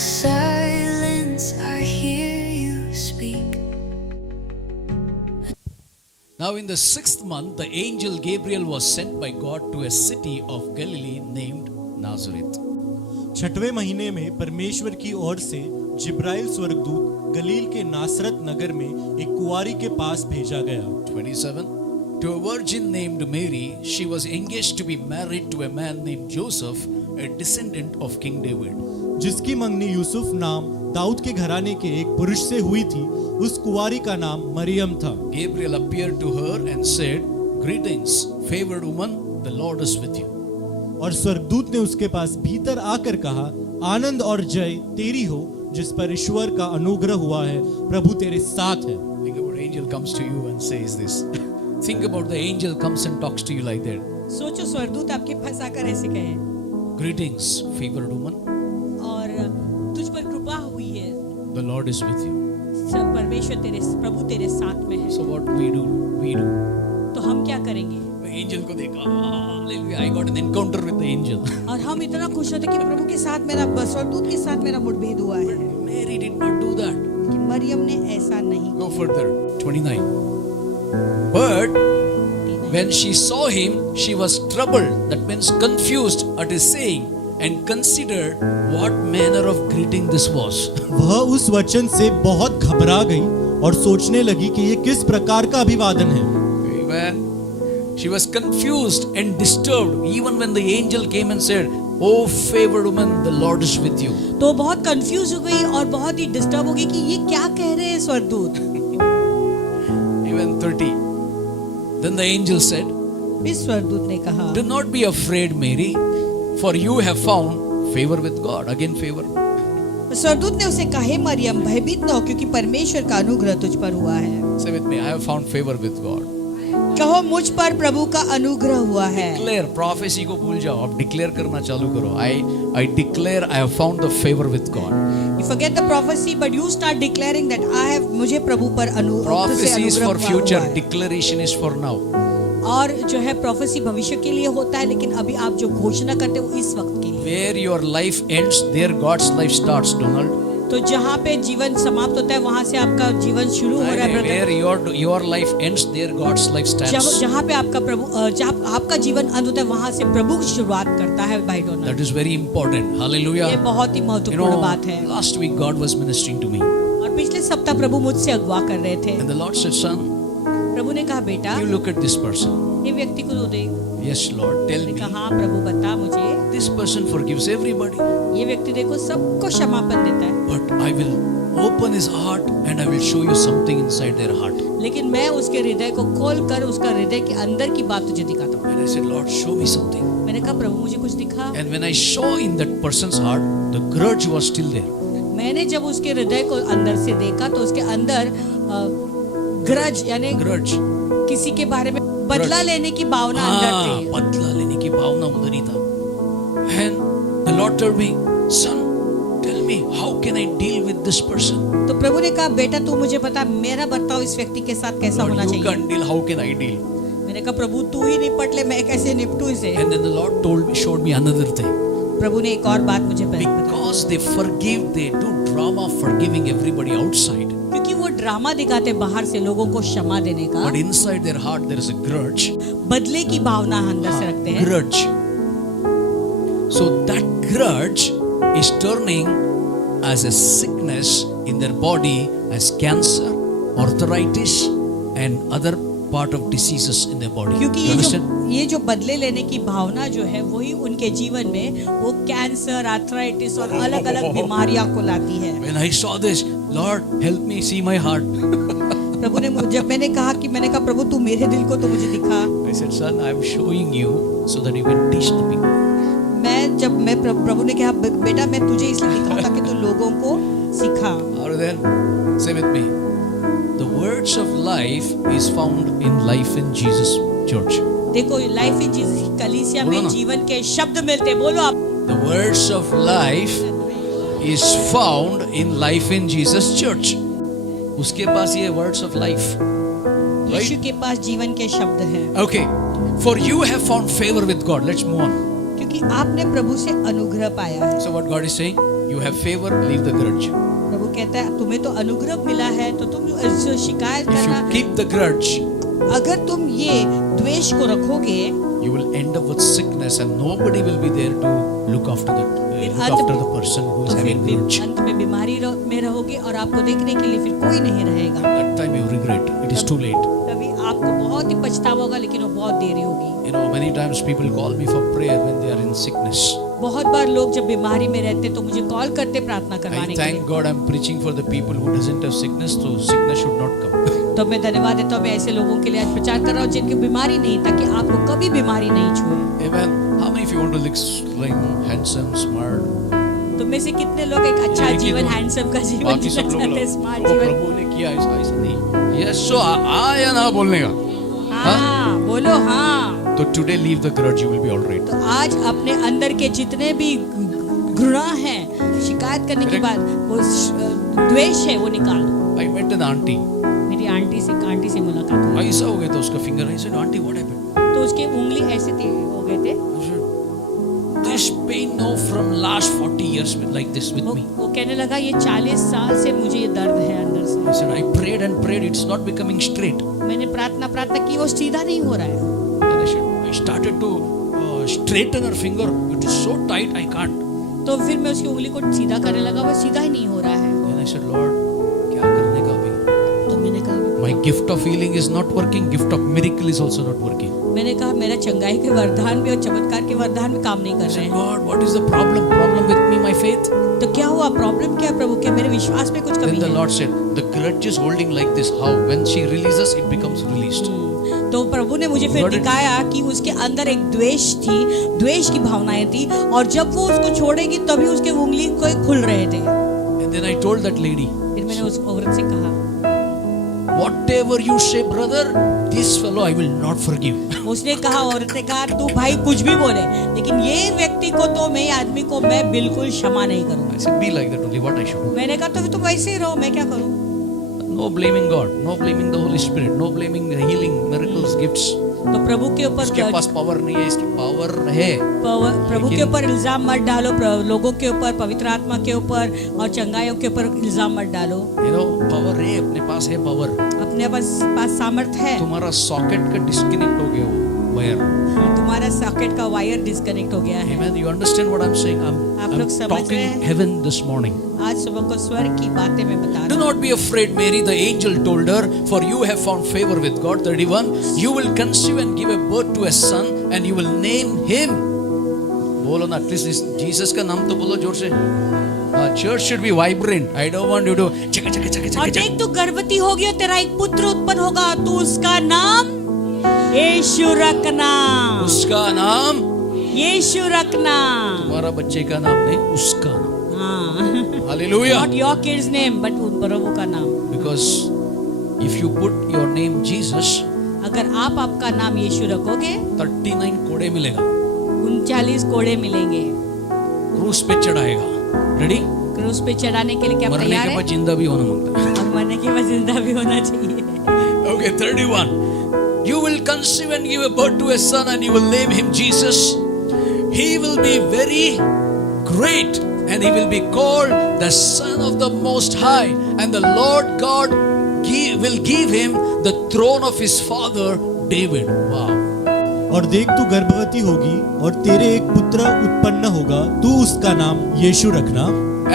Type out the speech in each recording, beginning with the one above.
silence, I hear you speak. Now in the 6th month, the angel Gabriel was sent by God to a city of Galilee named Nazareth. 6वें महीने में परमेश्वर की ओर से जिब्राइल स्वर्गदूत गलील के नासरत नगर में एक कुंवारी के पास भेजा गया। 27. To a virgin named Mary, she was engaged to be married to a man named Joseph, a descendant of King David. जिसकी मंगनी यूसुफ नाम दाऊद के घराने के एक पुरुष से हुई थी, उस कुंवारी का नाम मरियम था। Gabriel appeared to her and said, "Greetings, favored woman, the Lord is with you." और स्वर्गदूत ने उसके पास भीतर आकर कहा, आनंद और जय तेरी हो, जिस पर ईश्वर का अनुग्रह हुआ है, प्रभु तेरे साथ है। Think about angel comes to you and says this. Think about the angel comes and talks to you like that. सोचो स्वर्गदूत आपके पास आकर ऐसे कहे, Greetings, favored woman, और तुझ पर कृपा हुई है, the Lord is with you. सब परमेश्वर तेरे प्रभु तेरे साथ में है। So what we do? तो हम क्या करेंगे? एंजल को देखा, I got an encounter with the angel. और हम इतना खुश होते कि प्रभु के साथ मेरा स्वर्गदूत के साथ मेरा मुठभेद हुआ है। Mary did not do that. कि मरियम ने ऐसा नहीं। Go further. 29. But when she saw him, she was troubled. That means confused at his saying, and considered what manner of greeting this was. वह उस वचन से बहुत घबरा गई और सोचने लगी कि ये किस प्रकार का अभिवादन है। Amen. She was confused and disturbed even when the angel came and said, "Oh favored woman, the Lord is with you." तो बहुत कंफ्यूज हो गई और बहुत ही डिस्टर्ब हो गई कि ये क्या कह रहे हैं स्वर्गदूत। Even 30. Then the angel said, इस स्वर्गदूत ने कहा, "Do not be afraid, Mary, for you have found favor with God." Again favor. स्वर्गदूत ने उसे कहा, मरियम भयभीत न हो, क्योंकि परमेश्वर का अनुग्रह तुझ पर हुआ है। Say with me, I have found favor with God. कहो, मुझ पर प्रभु का अनुग्रह हुआ है। Declare, prophecy को भूल जाओ, अब declare करना चालू करो. I declare I have found the favor with God. You forget the prophecy, but you start declaring that I have, मुझे प्रभु पर अनुग्रह Prophecy is for future, हुआ है। declaration is for now. और जो है प्रोफेसी भविष्य के लिए होता है, लेकिन अभी आप जो घोषणा करते हो इस वक्त के लिए। Where your life ends, there God's life starts, Donald. तो जहाँ पे जीवन समाप्त होता है, वहाँ से आपका जीवन शुरू हो रहा है brother. Where your life ends, there God's life stands. जहाँ पे आपका प्रभु जहाँ आपका जीवन अंत होता है, वहाँ से प्रभु की शुरुआत करता है भाई Donald. That is very important. Hallelujah. ये बहुत ही महत्वपूर्ण बात है। Last week God was ministering to me. और पिछले सप्ताह प्रभु मुझसे अगवा कर रहे थे। And the Lord said, "Son, प्रभु ने कहा, बेटा, you look at this person." ये व्यक्ति को तो देख। Yes, Lord, tell मैंने me. कहा, हाँ प्रभु बता मुझे। This person forgives everybody. ये व्यक्ति देखो सबको क्षमापण देता है। But I will open his heart and I will show you something inside their heart. लेकिन मैं उसके हृदय को खोल कर उसका हृदय के अंदर की बात तुझे दिखाता हूँ। And I said, "Lord, show me something." मैंने कहा, प्रभु मुझे कुछ दिखा। And when I saw in that person's heart, the grudge was still there. मैंने जब उसके हृदय को अंदर से देखा तो उसके अंदर ग्रज यानी Grudge. किसी के बारे में बदला लेने की भावना अंदर थी। बदला लेने की भावना उधर ही था. And the Lord told me, "Son, tell me how can I deal with this person?" तो प्रभु ने कहा, बेटा तू मुझे बता मेरा बर्ताव इस व्यक्ति के साथ कैसा Lord, होना you चाहिए। can't deal. How can I deal? मैंने कहा, प्रभु तू ही निपट ले, मैं कैसे निपटूं इसे। And then the Lord showed me another thing. प्रभु ने एक और बात मुझे बताई, Because they forgive, they do drama forgiving everybody outside. क्योंकि वो ड्रामा दिखाते बाहर से लोगों को क्षमा देने का, But inside their heart there is a grudge. बदले की भावना अंदर से रखते हैं। Grudge. So that grudge is turning as a sickness in their body as cancer, arthritis and other part of diseases in their body. क्योंकि You understand? ये जो बदले लेने की भावना जो है वही उनके जीवन में वो कैंसर, आर्थराइटिस और अलग अलग बीमारियां को लाती है। When I saw this, Lord, help me see my heart. प्रभु ने जब मैंने कहा प्रभु तू मेरे दिल को तो मुझे दिखा। I said, "Son, I am showing you so that you can teach the people." मैं प्रभु ने कहा, बेटा मैं तुझे इसलिए दिखाऊं ताकि तू लोगों को सिखा। Or then, say with me, the words of life is found in Life in Jesus Church. देखो लाइफ इन जीसस की कलीसिया बोलो में ना। जीवन के शब्द मिलते, बोलो आप। The words of life is found in Life in Jesus Church. उसके पास ये words of life. यीशु के पास जीवन के शब्द हैं। Okay, for you have found favor with God. Let's move on. क्योंकि आपने प्रभु से अनुग्रह पाया है। So what God is saying? You have favor, leave the grudge. प्रभु कहता है तुम्हें तो अनुग्रह मिला है तो तुम जो शिकायत If करना, you keep the grudge, अगर तुम ये द्वेष को रखोगे you will end up with sickness and nobody will be there to look after the person who is तो फिर having grudge. अंत में बीमारी में रहोगे और आपको देखने के लिए फिर कोई नहीं रहेगा। That time you regret. It is too late. तभी आपको बहुत ही पछतावा होगा, लेकिन वो बहुत देरी होगी। You know, many times people call me for prayer when they are in sickness. बहुत बार लोग जब बीमारी में रहते तो मुझे कॉल करते प्रार्थना करवाने I के लिए। thank God I'm preaching for the people who doesn't have sickness, so sickness should not come. तो मैं धन्यवाद देता हूँ, मैं ऐसे लोगों के लिए आज प्रचार कर रहा हूँ जिनकी बीमारी नहीं, ताकि आपको कभी बीमारी नहीं छुए। Amen. How many of you want to look slim, handsome, smart? तो में से कितने लोग एक अच्छा लेकिन जीवन, हैंडसम का जीवन बाकी जीना सब लोग चाहते हैं, स्मार्ट वो जीवन। प्रभु ने किया ऐसा नहीं। Yes, so या ना बोलने का। हाँ बोलो हाँ। तो today leave the grudge, you will be all right. तो आज अपने अंदर के जितने भी घृणा है, शिकायत करने की बात, वो द्वेष है, वो निकाल दो। I met an auntie. मेरी आंटी से मुलाकात हुई, ऐसा हो गया था उसका finger. I said, auntie, what happened? तो उसके उंगली ऐसे हो गए थे। I said, this pain now from last 40 years like this with me. वो कहने लगा ये 40 साल से मुझे ये दर्द है अंदर से। I said, I prayed and prayed, it's not becoming straight. मैंने प्रार्थना की, वो सीधा नहीं हो रहा है। Then I started to straighten her finger. It is so tight, I can't. तो फिर मैं उसकी उंगली को सीधा करने लगा, वो सीधा ही नहीं हो रहा है। Then I said, Lord, क्या करने का अभी? तो मैंने कहा My gift of healing is not working. Gift of miracle is also not working. मैंने कहा मेरा चंगाई के वरदान भी और चमत्कार के वरदान भी काम नहीं कर I रहे said, हैं। Lord, what is the problem? Problem with me, my faith? तो क्या हुआ, प्रॉब्लम क्या है प्रभु, क्या मेरे विश्वास में कुछ Then कमी the है? Lord said, the grudge is holding like this. How? When she releases, it becomes released. तो प्रभु ने मुझे फिर Got it? दिखाया कि उसके अंदर एक द्वेष थी, द्वेष की भावनाएं थी, और जब वो उसको छोड़ेगी तभी उसके उंगली को खुल रहे थे। And then I told that lady, फिर मैंने उस औरत से कहा, whatever you say, brother, this fellow I will not forgive. उसने कहा, औरत ने कहा तू भाई कुछ भी बोले, लेकिन ये व्यक्ति को तो, मैं आदमी को मैं बिल्कुल क्षमा नहीं करूंगा। I said, be like that only. What I should do? मैंने कहा तो फिर तुम वैसे ही रहो, मैं क्या करूं? No blaming God, no blaming the Holy Spirit, no blaming the healing, miracles, gifts. तो प्रभु के इसके ऊपर पास पावर नहीं है, इसकी पावर है। प्रभु के ऊपर इल्जाम मत डालो, लोगों के ऊपर, पवित्र आत्मा के ऊपर और चंगाइयों के ऊपर इल्जाम मत डालो। You know, पावर है, अपने पास है पावर। अपने पास सामर्थ है। तुम्हारा सॉकेट का डिस्कनेक्ट हो गया वो वायर। तुम्हारा सॉकेट का वायर डिस्कनेक्ट हो गया है। Amen. You understand what I'm saying? आप लोग I'm समझ रहे talking हैं? heaven this morning. आज सुबह को स्वर्ग की बातें मैं बता Do रहा हूँ। not be afraid, Mary. The angel told her, for you have found favor with God. 31. You will conceive and give a birth to a son, and you will name him. बोलो ना, at least Jesus का नाम तो बोलो जोर से। Church should be vibrant. I don't want you to chaka chaka chaka और chaka देख chaka. तू गर्भवती होगी और तेरा एक पुत्र उत्पन्न होगा, तू उसका नाम यीशु रखना। उसका नाम, यीशु रखना। तुम्हारा बच्चे का नाम नहीं, उसका नाम। हाँ। Hallelujah. Not your kid's name, but प्रभु का नाम। Because if you put your name Jesus, अगर आप आपका नाम यीशु रखोगे, 39 कोड़े मिलेगा, 39 कोड़े मिलेंगे। क्रूस पे चढ़ाएगा। रेडी? क्रूस पे चढ़ाने के लिए क्या मरने तैयार के है? बाद जिंदा भी होना मांगता है। और मरने के बाद जिंदा भी होना चाहिए। Okay, 31. You will conceive and give a birth to a son, and you will name him Jesus. He will be very great, and he will be called the Son of the Most High. And the Lord God will give him the throne of his father David. Wow. और देख तू गर्भवती होगी और तेरे एक पुत्र उत्पन्न होगा, तू उसका नाम यीशु रखना।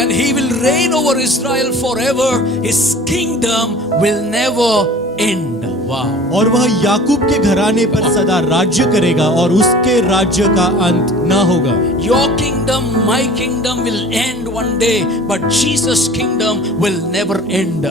And he will reign over Israel forever. His kingdom will never end. Wow. और वह याकूब के घराने पर सदा राज्य करेगा और उसके राज्य का अंत न होगा। Your kingdom, my kingdom will end one day, but Jesus' kingdom will never end.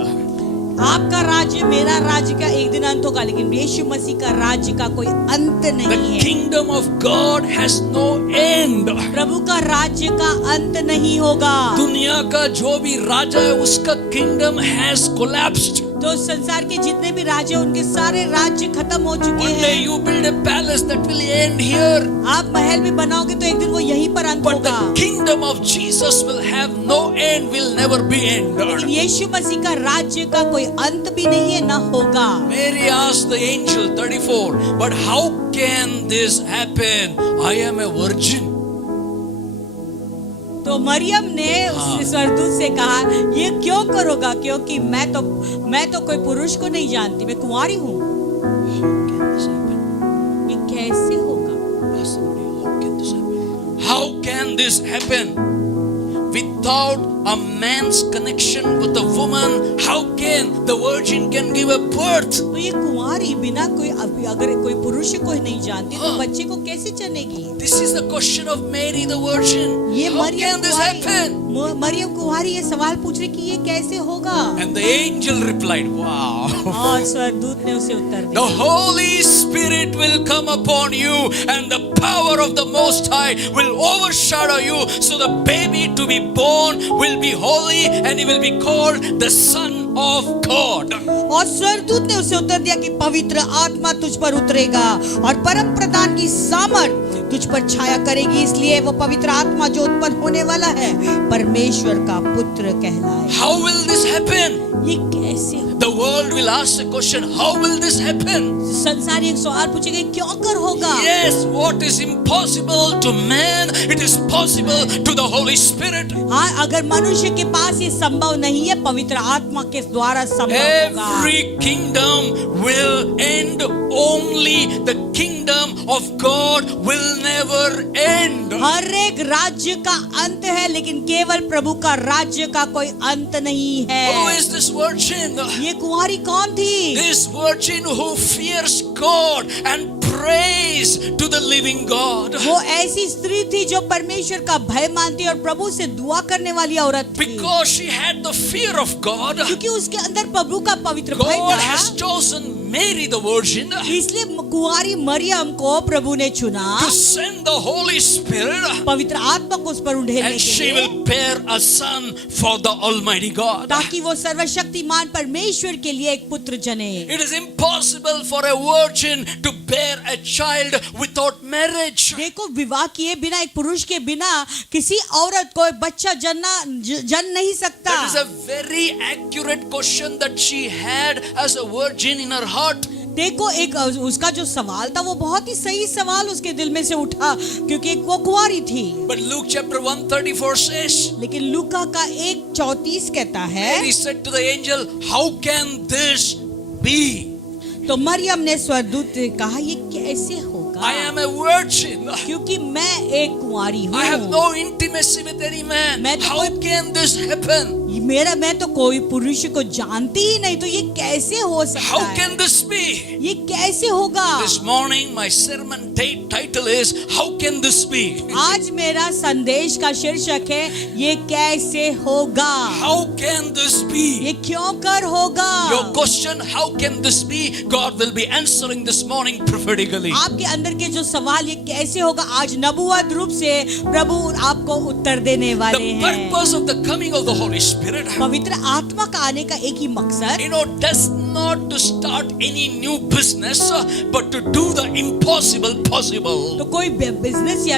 आपका राज्य, मेरा राज्य का एक दिन अंत होगा, लेकिन यीशु मसीह का राज्य का कोई अंत The नहीं है। kingdom of God has no end. प्रभु का राज्य का अंत नहीं होगा। दुनिया का जो भी राजा है उसका kingdom has collapsed. तो संसार के जितने भी राज्य, उनके सारे राज्य खत्म हो चुके One day हैं। you build a palace that will end here. आप महल भी बनाओगे तो एक दिन वो यहीं पर अंत But the होगा, kingdom of Jesus will have no end, will never be लेकिन ended. यीशु मसीह का राज्य का कोई अंत भी नहीं है, ना होगा। Mary asked the angel, 34, but how can this happen? I am a virgin. तो मरियम ने उस स्वर्गदूत से कहा, ये क्यों करोगा, क्योंकि मैं तो कोई पुरुष को नहीं जानती, मैं कुंवारी हूँ। ये कैसे होगा? How can this happen? Without a man's connection with a woman, how can the virgin can give a birth? तो ये कुंवारी बिना अगर कोई पुरुष को नहीं जानती तो बच्चे को कैसे जनेगी? This is the question of Mary the virgin. ये How can this happen? Maryam कुंवारी ये सवाल पूछ रही कि ये कैसे होगा? And the angel replied, wow. और स्वर्गदूत ने उसे उत्तर The दिया, Holy Spirit will come upon you and the power of the Most High will overshadow you. So the baby to be born will be holy and he will be called the Son of God. और स्वर्गदूत ने उसे उत्तर दिया कि पवित्र आत्मा तुझ पर उतरेगा और परम प्रधान की सामर्थ तुझ पर छाया करेगी, इसलिए वो पवित्र आत्मा जो उत्पन्न होने वाला है परमेश्वर का पुत्र कहलाए। How will this happen? ये कैसे होगा? The world will ask the question, how will this happen? संसार एक सवाल पूछेगा, क्यों कर होगा? Yes, what is impossible to man, it is possible to the Holy Spirit. हाँ, अगर मनुष्य के पास ये संभव नहीं है, पवित्र आत्मा के द्वारा संभव होगा। Every kingdom will end, only the kingdom of God will never end. हर एक राज्य का अंत है, लेकिन केवल प्रभु का राज्य का कोई अंत नहीं है। Who is this virgin? ये कुंवारी कौन थी? This virgin who fears God and prays to the living God. वो ऐसी स्त्री थी जो परमेश्वर का भय मानती और प्रभु से दुआ करने वाली औरत थी। Because she had the fear of God, क्योंकि उसके अंदर प्रभु का पवित्र भय God था, has chosen Mary the virgin इसलिए कुंवारी मरियम को प्रभु ने चुना to send the Holy Spirit, पवित्र आत्मा को उस पर उंडेलने and के she लिए, will bear a son for the Almighty God. ताकि वो सर्वशक्तिमान परमेश्वर के लिए एक पुत्र जने। It is impossible for a virgin to bear a child without marriage. देखो, विवाह किए बिना, एक पुरुष के बिना किसी औरत को बच्चा जन नहीं सकता। That is a very accurate question that she had as a virgin in her heart. देखो, एक उसका जो सवाल था वो बहुत ही सही सवाल उसके दिल में से उठा, क्योंकि वो कुंवारी थी। But Luke chapter 134 says, लेकिन लूका का 1:34 कहता है, Mary said to the angel, how can this be? तो मरियम ने स्वर्गदूत से कहा, ये कैसे होगा? I am a virgin. क्योंकि मैं एक कुंवारी I have हूँ, no intimacy with any man. मैं तो How can this happen? मैं तो कोई पुरुष को जानती ही नहीं, तो ये कैसे हो सकता How है? can this be? ये कैसे होगा? This morning my sermon title is, how can this be? आज मेरा संदेश का शीर्षक है, ये कैसे होगा? How can this be? ये क्यों कर होगा? Your question, how can this be? God will be answering this morning prophetically. आपके अंदर के जो सवाल, ये कैसे होगा, आज नबूवत रूप से प्रभु आपको उत्तर देने वाले The हैं। purpose of the coming of the Holy Spirit, पवित्र आत्मा का आने का एक ही मकसद, does not to start any new business, but to do the impossible possible. तो कोई बिजनेस या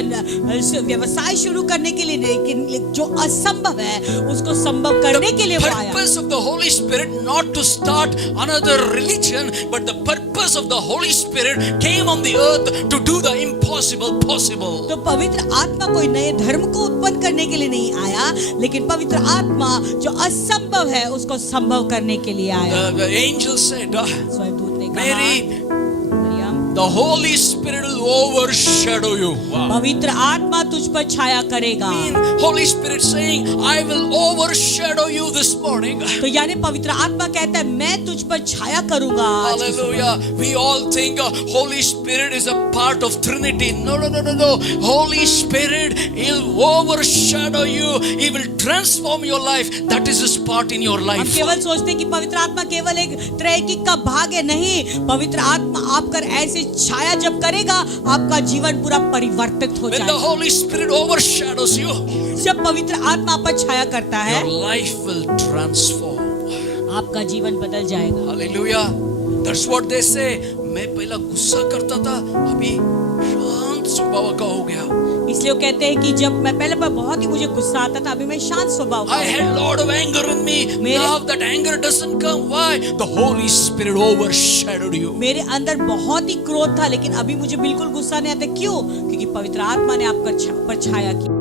व्यवसाय शुरू करने के लिए नहीं, लेकिन जो असंभव है उसको संभव करने के लिए वो आया। Purpose of the Holy Spirit not to start another religion, but the purpose of the Holy Spirit came on the earth to do the impossible possible. तो पवित्र आत्मा कोई नए धर्म को उत्पन्न करने के लिए नहीं आया, लेकिन पवित्र आत्मा जो असंभव है उसको संभव करने के लिए आया। The angel said, स्वर्गदूत ने कहा, Mary, Maryam, the Holy Spirit will overshadow you. Wow. पवित्र आत्मा तुझ पर छाया करेगा। Holy Spirit saying, I will overshadow you this morning. तो यानी पवित्र आत्मा कहता है, मैं तुझ पर छाया करूंगा। Hallelujah. We all think Holy Spirit is a part of Trinity. No. Holy Spirit, He'll overshadow you. He will transform your life. That is His part in your हम life. केवल सोचते हैं कि पवित्र आत्मा केवल एक त्रैकिक का भाग है, नहीं। पवित्र आत्मा आप कर ऐसे छाया जब करेगा, आपका जीवन पूरा परिवर्तित हो When the जाएगा। Holy Spirit overshadows you, जब पवित्र आत्मा पर छाया करता है, your life will transform. आपका जीवन बदल जाएगा। Hallelujah. That's what they say. मैं पहला गुस्सा करता था, अभी शांत स्वभाव का हो गया। इसलिए वो कहते हैं कि जब मैं पहले पर बहुत ही मुझे गुस्सा आता था, अभी मैं शांत स्वभाव का I हूं। had lot of anger in me. Now that anger doesn't come. Why? The Holy Spirit overshadowed you. मेरे अंदर बहुत ही क्रोध था, लेकिन अभी मुझे बिल्कुल गुस्सा नहीं आता। क्यों? क्योंकि पवित्र आत्मा ने आप पर छाया की।